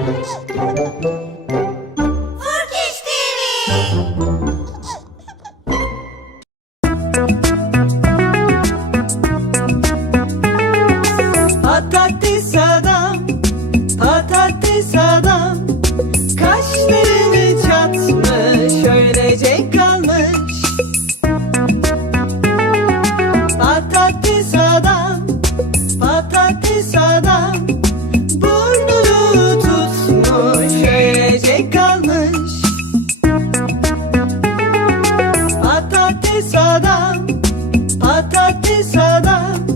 Turkish TV. 사람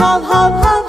hop, hop, hop.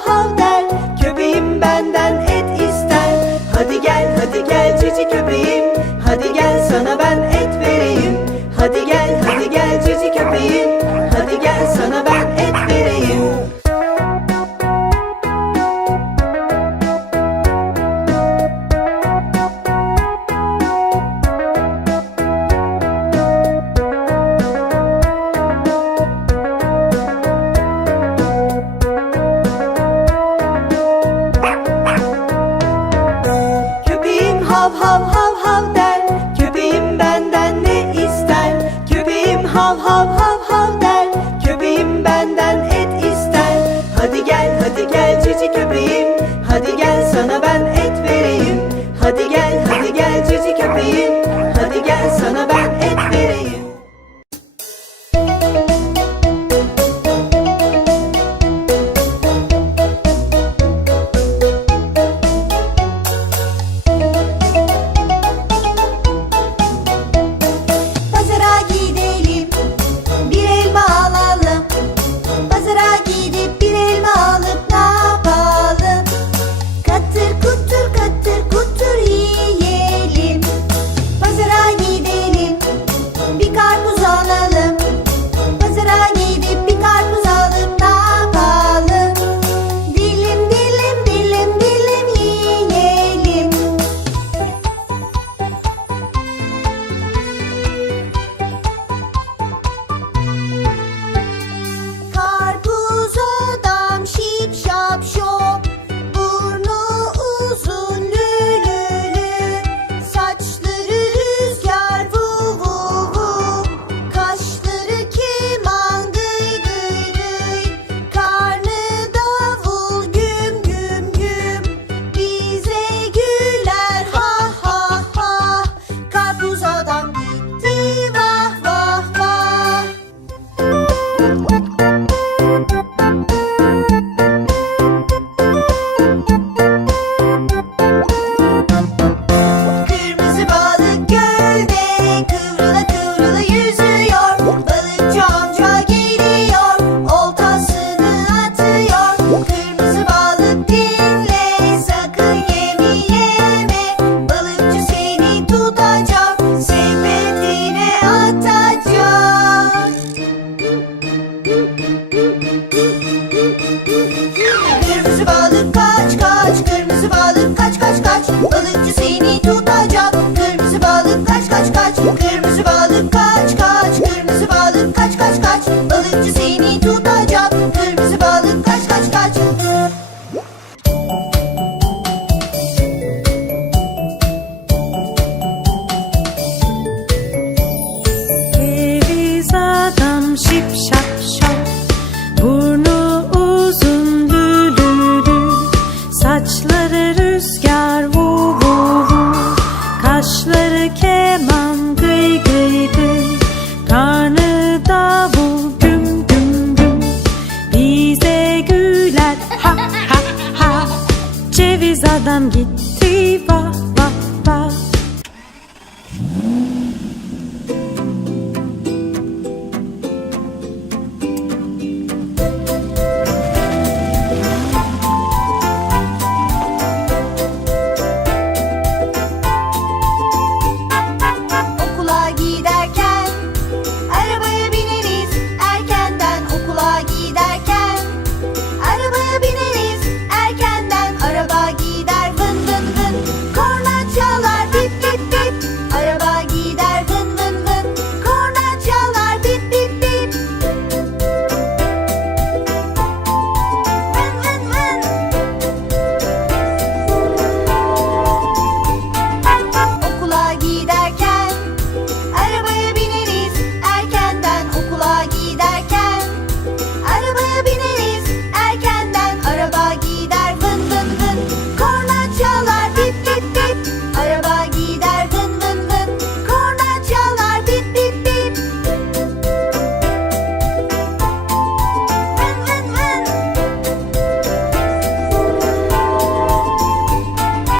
hop, hop, hop, hop. Saçları rüzgar vu vu vu. Kaşları keman gıy gıy gıy. Karnı davul güm güm güm. Bize güler ha ha ha. Ceviz adam gitti vah